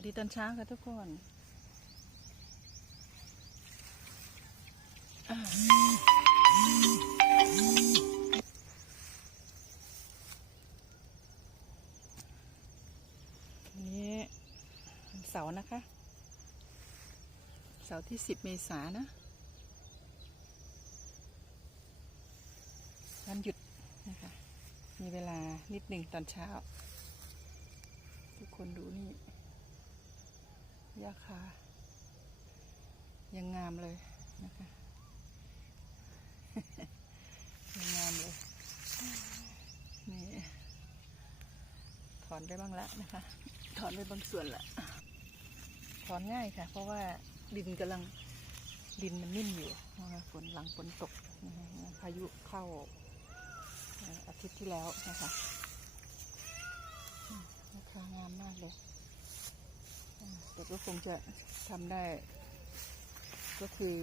วัสดีตอนเช้าค่ะทุกคนนี้เสาร์นะคะ เสาร์ที่สิบเมษานนะวันหยุดนะคะ มีเวลานิดหนึ่งตอนเช้า ทุกคนดูนี่ ยาคายังงามเลยนะคะยังงามเลย นี่ ถอนไปบ้างละนะคะ ถอนไปบางส่วนละ ถอนง่ายค่ะ เพราะว่าดินกำลังดินมันนิ่มอยู่นะคะฝนหลังฝนตกนะคะพายุเข้าอาทิตย์ที่แล้วนะคะราคางามมากเลย แต่ก็คงจะทำได้ ก็คือ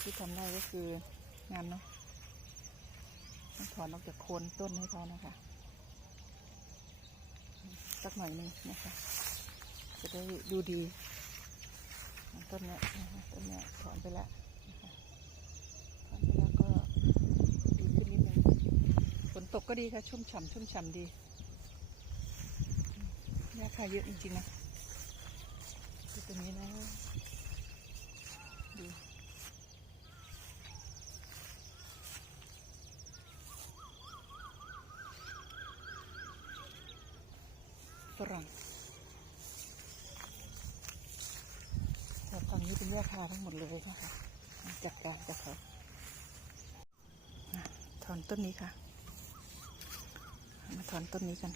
ที่ทำได้ก็คืองามเนาะต้องถอนออกจากโคนต้นให้เขานะคะ สักหน่อยนึงนะคะ จะได้ดูดี ต้นเนี้ยนะคะต้นเนี้ยถอนไปแล้วนะคะถอนไปแล้วก็ดีขึ้นนิดนึงฝนตกก็ดีค่ะ ชุ่มฉ่ำชุ่มฉ่ำดี มหญ้าคาเยอะจริงๆนะดูตรงนี้นะดูฝรั่งแต่ฝั่งนี้เป็นแยกคาทั้งหมดเลยนะคะจัดการกับเขาถอนต้นนี้ค่ะ มาถอนต้นนี้กัน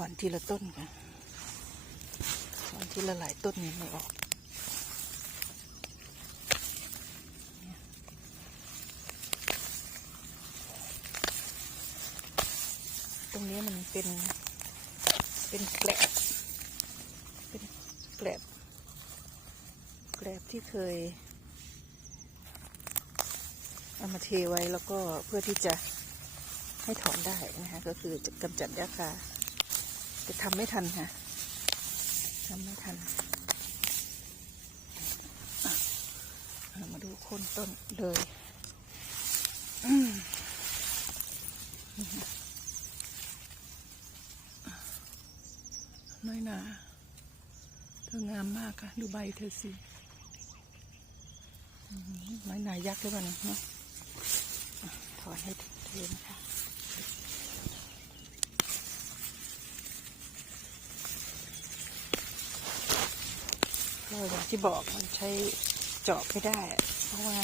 องถอนทีละต้นค่ะถอนทีละหลายต้นนี้ไม่ออกตรงนี้มันเป็น เป็นแกลบเป็นแกลบแกลบที่เคยเอามาเทไว้แล้วก็เพื่อที่จะให้ถอนได้นะคะก็คือจะกำจัดยาคา จะทำไม่ทันค่ะทำไม่ทัน มาดูโคนต้นเลยน้อยหนาเธองามมากค่ะ ดูใบเธอสิอืมน้อยหนายักษ์หรือเปล่าเนี่ยเนาะถอนให้เทนะคะก็อย่าง ที่บอกมันใช้เจาะไม่ได้ เพราะว่า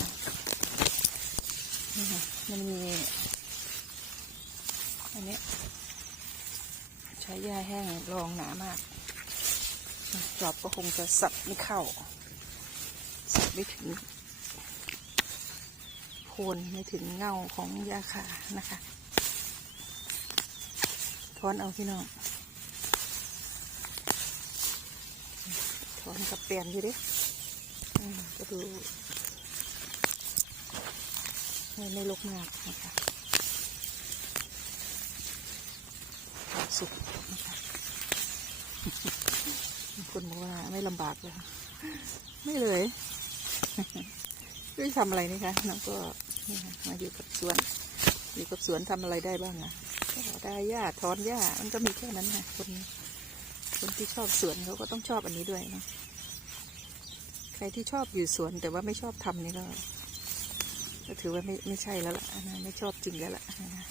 นี่ค่ะมันมีอันนี้ใช้หญ้าแห้งรองหนามาก จอบก็คงจะสับไม่เข้า สับไม่ถึงโคนไม่ถึงเงาของหญ้าคานะคะถอนเอาพี่น้อง อนกับเปลี่ยนอยู่ดิอืมก็ดูไม่ไม่ลกมากนะคะสุกนะคะคนบอกว่าไม่ลำบากเลยไม่เลยไม่ทำอะไรนี่คะน้องก็มาอยู่กับสวน อยู่กับสวนทำอะไรได้บ้างอะก็ได้หญ้าถอนหญ้ามันก็มีแค่นั้นค่ะคน คนที่ชอบสวนเขาก็ต้องชอบอันนี้ด้วยนะใครที่ชอบอยู่สวนแต่ว่าไม่ชอบทำนี่ก็ก็ถือว่าไม่ไม่ใช่แล้วล่ะนไม่ชอบจริงแล้วล่ะนะ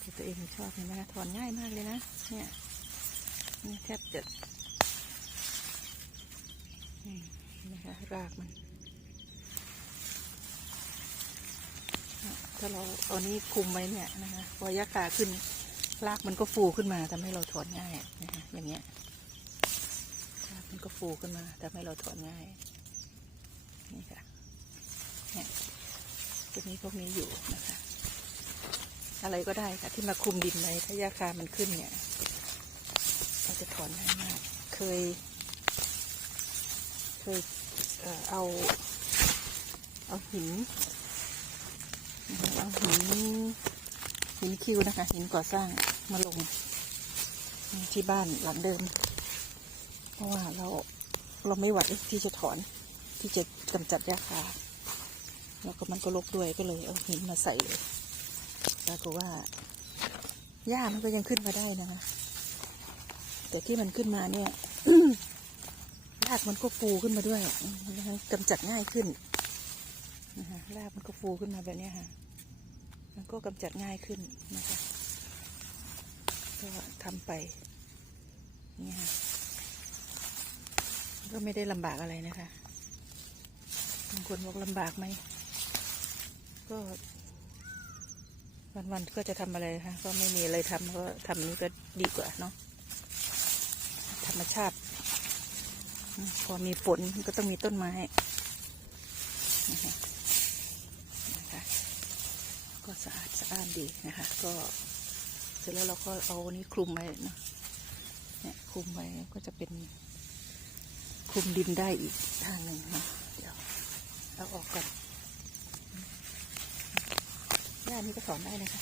แต่ตัวเองชอบเห็นไหมคะถอนง่ายมากเลยนะเนี่ยนี่แทบจะนี่นะคะรากมันถ้าเราเอานี้คุมไว้เนี่ยนะคะพอยาคาขึ้น รากมันก็ฟูขึ้นมาทำให้เราถอนง่ายนะคะอย่างเงี้ยรากมันก็ฟูขึ้นมาทำให้เราถอนง่ายนี่ค่ะเนี่ยจะมีพวกนี้อยู่นะคะ อะไรก็ได้ค่ะที่มาคุมดินไว้ถ้ายาคามันขึ้นเนี่ยเราจะถอนง่ายมากเคย เคยเอ่อเอา เอาหินเอาหิน หินคิวนะคะ หินก่อสร้างมาลง ที่บ้านหลังเดิม เพราะว่าเราเราไม่ไหวที่จะถอนที่จะกำจัดหญ้าคาแล้วก็มันก็รกด้วยก็เลยเอาหินมาใส่เลยปรากฏว่าหญ้ามันก็ยังขึ้นมาได้นะคะแต่ที่มันขึ้นมาเนี่ยรากมันก็ฟูขึ้นมาด้วยกำจัดง่ายขึ้นนะคะรากมันก็ฟูขึ้นมาแบบนี้ค่ะ มันก็กำจัดง่ายขึ้นนะคะก็ทำไปนี่ค่ะก็ไม่ได้ลำบากอะไรนะคะบางคนบอกลำบากไหมก็วันๆก็จะทำอะไรคะก็ไม่มีอะไรทำก็ทำนี้ก็ดีกว่าเนาะธรรมชาติ พอมีฝนก็ต้องมีต้นไม้นะคะนะคะ ก็สะอาดสะอ้านดีนะคะ ก็เสร็จแล้วเราก็เอานี้คลุมไว้เนาะเนี่ยคลุมไว้ก็จะเป็นคลุมดินได้อีกทางหนึ่งเนาะเดี๋ยวเอาออกก่อนหญ้านี้ก็ถอนได้นะคะ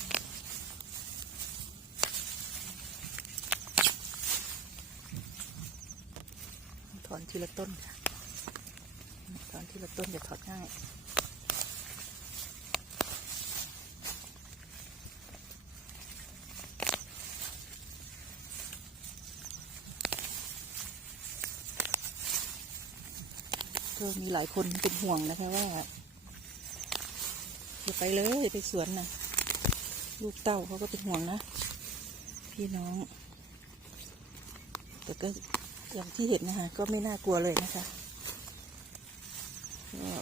ถอนทีละต้นค่ะ ถอนทีละต้นจะถอดง่าย ก็มีหลายคนเป็นห่วงนะคะว่าอย่าไปเลยไปสวนนะลูกเต้าเขาก็เป็นห่วงนะ พี่น้อง แต่ก็อย่างที่เห็นนะคะก็ไม่น่ากลัวเลยนะคะก็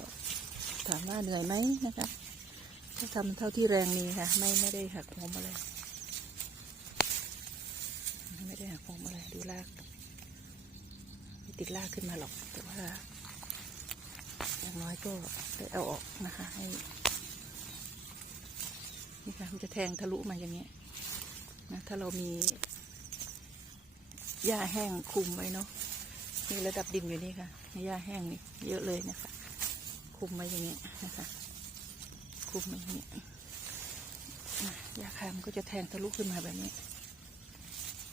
ถามว่าเหนื่อยไหมนะคะก็ทำเท่าที่แรงมีค่ะ ไม่ไม่ได้หักโหมอะไรไม่ได้หักโหมอะไรดูลากไม่ติดลากขึ้นมาหรอกแต่ว่า อย่างน้อยก็ได้เอาออกนะคะให้นี่ค่ะมันจะแทงทะลุมาอย่างเงี้ยนะถ้าเรามีหญ้าแห้งคลุมไว้เนาะมีระดับดินอยู่นี่ค่ะหญ้าแห้งนี่เยอะเลยนะคะคลุมไว้อย่างเงี้ยนะคะคลุมไว้อย่างเงี้ยหญ้าคามันก็จะแทงทะลุขึ้นมาแบบนี้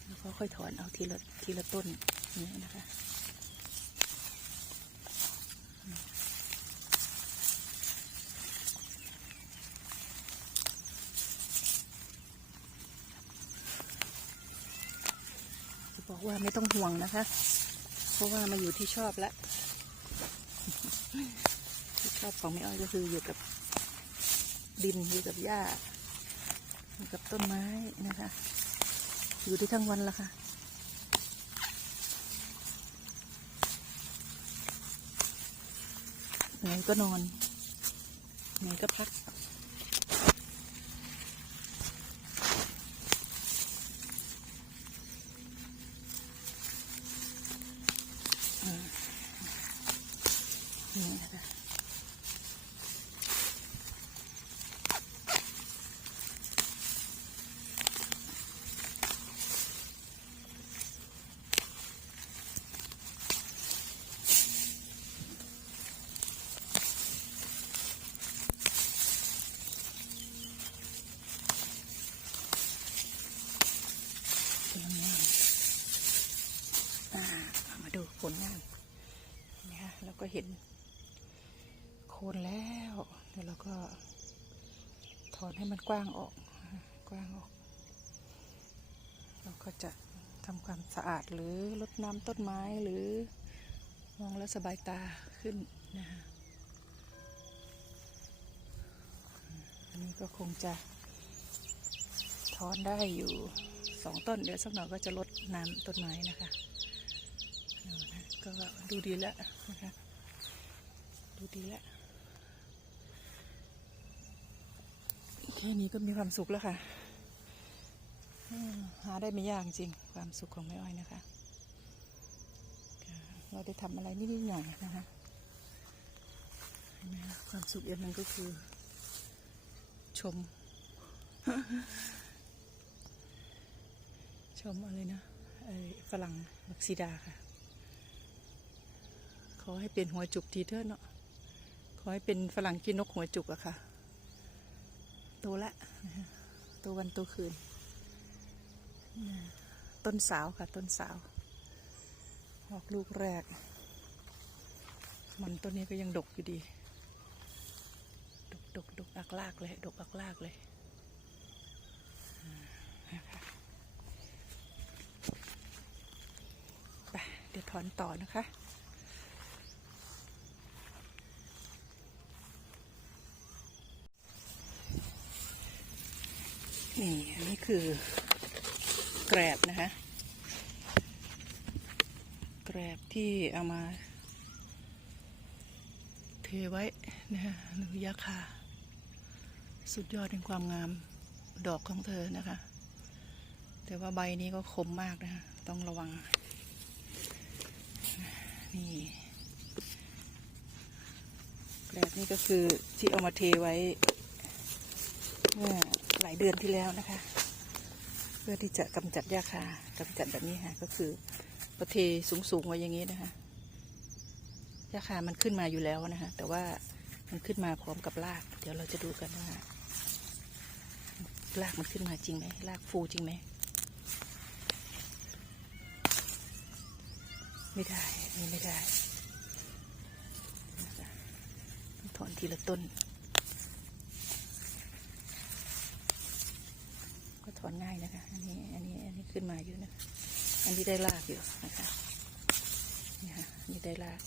แล้วก็ค่อยถอนเอาทีละทีละต้นอย่างนี้นะคะ บอกว่าไม่ต้องห่วงนะคะ เพราะว่ามาอยู่ที่ชอบแล้วที่ชอบของไม่อ้อยก็คืออยู่กับดินอยู่กับหญ้าอยู่กับต้นไม้นะคะ อยู่ที่ทั้งวันละค่ะเหนื่อยก็นอนเหนื่อยก็พัก อืมนี่นะคะผลงานอ่ามาดู ผลงานนะคะแล้วก็เห็นโคนแล้วเดี๋ยวเราก็ถอนให้มันกว้างออกกว้างออก เราก็จะทำความสะอาดหรือรดน้ำต้นไม้หรือมองแล้วสบายตาขึ้นนะคะอันนี้ก็คงจะถอนได้อยู่สองต้น เดี๋ยวสักหน่อยก็จะลดน้ำต้นไม้นะคะ ก็ดูดีแล้วนะคะดูดีแล้วแค่นี้ก็มีความสุขแล้วค่ะหาได้ไม่ยากจริง ความสุขของแม่อ้อยนะคะ เราได้ทำอะไรนิดๆหน่อยนะคะความสุขอย่างนึ่งก็คือ ชม ชมอะไรนะฝรั่งบักซีดาค่ะ อให้เป็นหัวจุกทีเถอะเนาะขอให้เป็นฝรั่งกินนกหัวจุกอะค่ะโตละนะคะโตวันโตคืน ต้นสาวค่ะ ต้นสาวออกลูกแรก มันต้นนี้ก็ยังดกอยู่ดี ดกดกดกอักลากเลย ดกอักลากเลยไปเดี๋ยวถอนต่อนะคะ นี่อันนี้คือแกรบนะคะ แกรบที่เอามา เทไว้นะฮะหนูยาคา สุดยอดในความงามดอกของเธอนะคะ แต่ว่าใบนี้ก็คมมากนะคะต้องระวัง นี่แกรบนี่ก็คือที่เอามาเทไว้เมื่อ หลายเดือนที่แล้วนะคะ เพื่อที่จะกำจัดหญ้าคากำจัดแบบนี้ค่ะ ก็คือประเทสูงๆไว้อย่างนี้นะคะหญ้าคามันขึ้นมาอยู่แล้วนะคะ แต่ว่ามันขึ้นมาพร้อมกับราก เดี๋ยวเราจะดูกันว่ารากมันขึ้นมาจริงไหมรากฟูจริงไหมไม่ได้นี่ไม่ได้ถอนทีละต้น ถอนง่ายนะคะ อันนี้ อันนี้ อันนี้ขึ้นมาอยู่นะคะ อันนี้ได้รากอยู่นะคะ นี่ค่ะอันนี่ได้ราก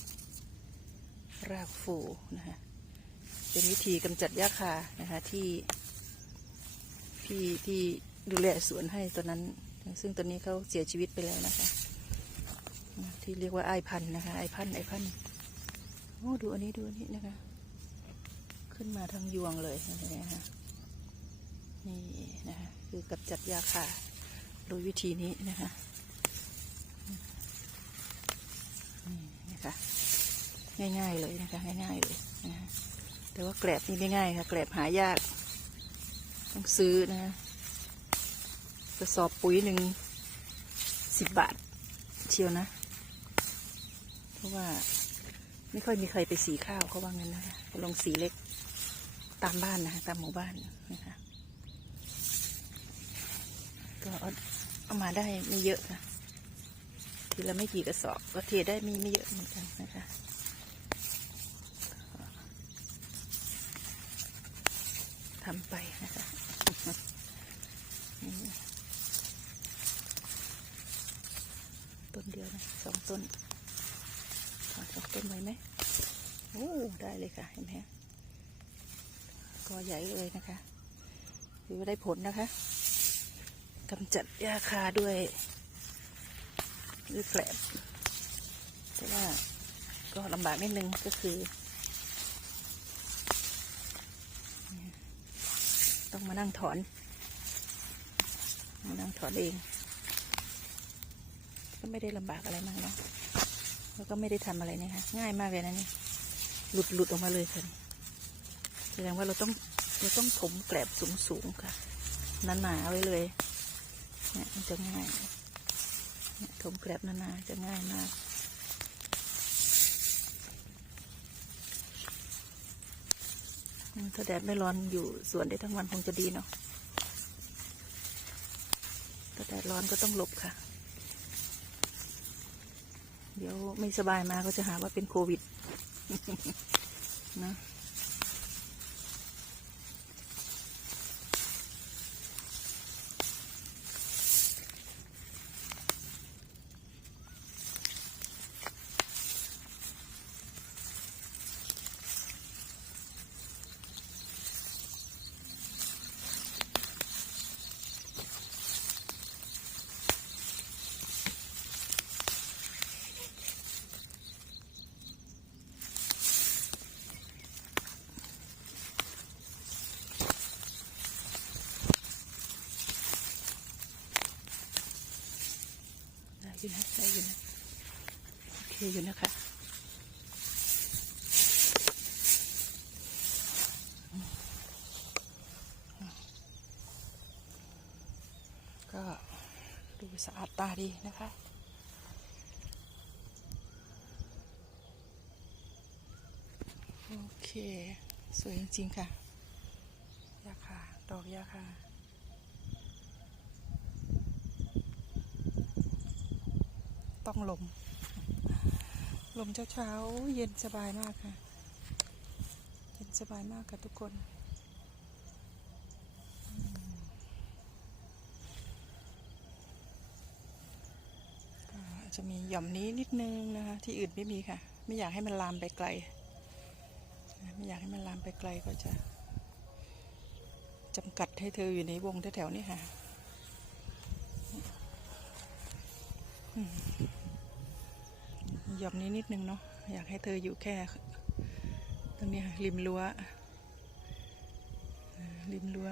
รากฟูนะคะ เป็นวิธีกำจัดหญ้าคานะคะที่พี่ที่ดูแลสวนให้ตอนนั้น ซึ่งตอนนี้เขาเสียชีวิตไปแล้วนะคะ ที่เรียกว่าไอพันธ์นะคะ ไอพันธ์ไอพันธ์โอ้ดูอันนี้ดูอันนี้นะคะ ขึ้นมาทางยวงเลยนะคะนี่นะคะ คือกำจัดยาคาโดยวิธีนี้นะคะนี่นะคะง่ายๆเลยนะคะง่ายๆเลยนะคะแต่ว่าแกลบนี่ไม่ง่ายค่ะแกลบหายาก ต้องซื้อนะคะกระสอบปุ๋ยหนึ่งสิบบาทเชียวนะ เพราะว่าไม่ค่อยมีใครไปสีข้าวเขาว่างั้นนะคะลงสีเล็กตามบ้านนะคะตามหมู่บ้านนะคะ ก็เอามาได้ไม่เยอะค่ะ ทีละไม่กี่กระสอบก็เทได้ไม่ไม่เยอะเหมือนกันนะคะทำไปนะคะต้นเดียวนะสองต้นถอนสองต้นไว้ไหมโอ้ได้เลยค่ะเห็นไหมก็ใหญ่เลยนะคะถือว่าได้ผลนะคะ กำจัดหญ้าคาด้วยด้วยแกลบแต่ว่าก็ลำบากนิดนึงก็คือ ต้องมานั่งถอน มานั่งถอนเอง ก็ไม่ได้ลำบากอะไรมากเนาะแล้วก็ไม่ได้ทำอะไรนะคะง่ายมากเลยนะนี่หลุดหลุดออกมาเลยค่ะแสดงว่าเราต้องเราต้องถมแกลบสูงสูงๆค่ะนั้นหนาไว้เลย เนี่ยจะง่ายเนี่ยถมแกลบนานาจะง่ายมากถ้าแดดไม่ร้อนอยู่สวนได้ทั้งวันคงจะดีเนาะถ้าแดดร้อนก็ต้องหลบค่ะ เดี๋ยวไม่สบายมาก็จะหาว่าเป็นโควิดนะ อยู่นะได้อยู่นะโอเคอยู่นะคะก็ดูสะอาดตาดีนะคะโอเค สวยจริง ๆ ค่ะยาคาดอกยาคา ต้องลม ลมเช้าๆโอ้ยเย็นสบายมากค่ะ เย็นสบายมากค่ะทุกคนจะมีหย่อมนี้นิดนึงนะคะ ที่อื่นไม่มีค่ะ ไม่อยากให้มันลามไปไกล ไม่อยากให้มันลามไปไกลก็จะจำกัดให้เธออยู่ในวงแถวๆนี้ค่ะ หย่อมนี้นิดนึงเนาะอยากให้เธออยู่แค่ ตรงนี้ริมรั้วริมรั้ว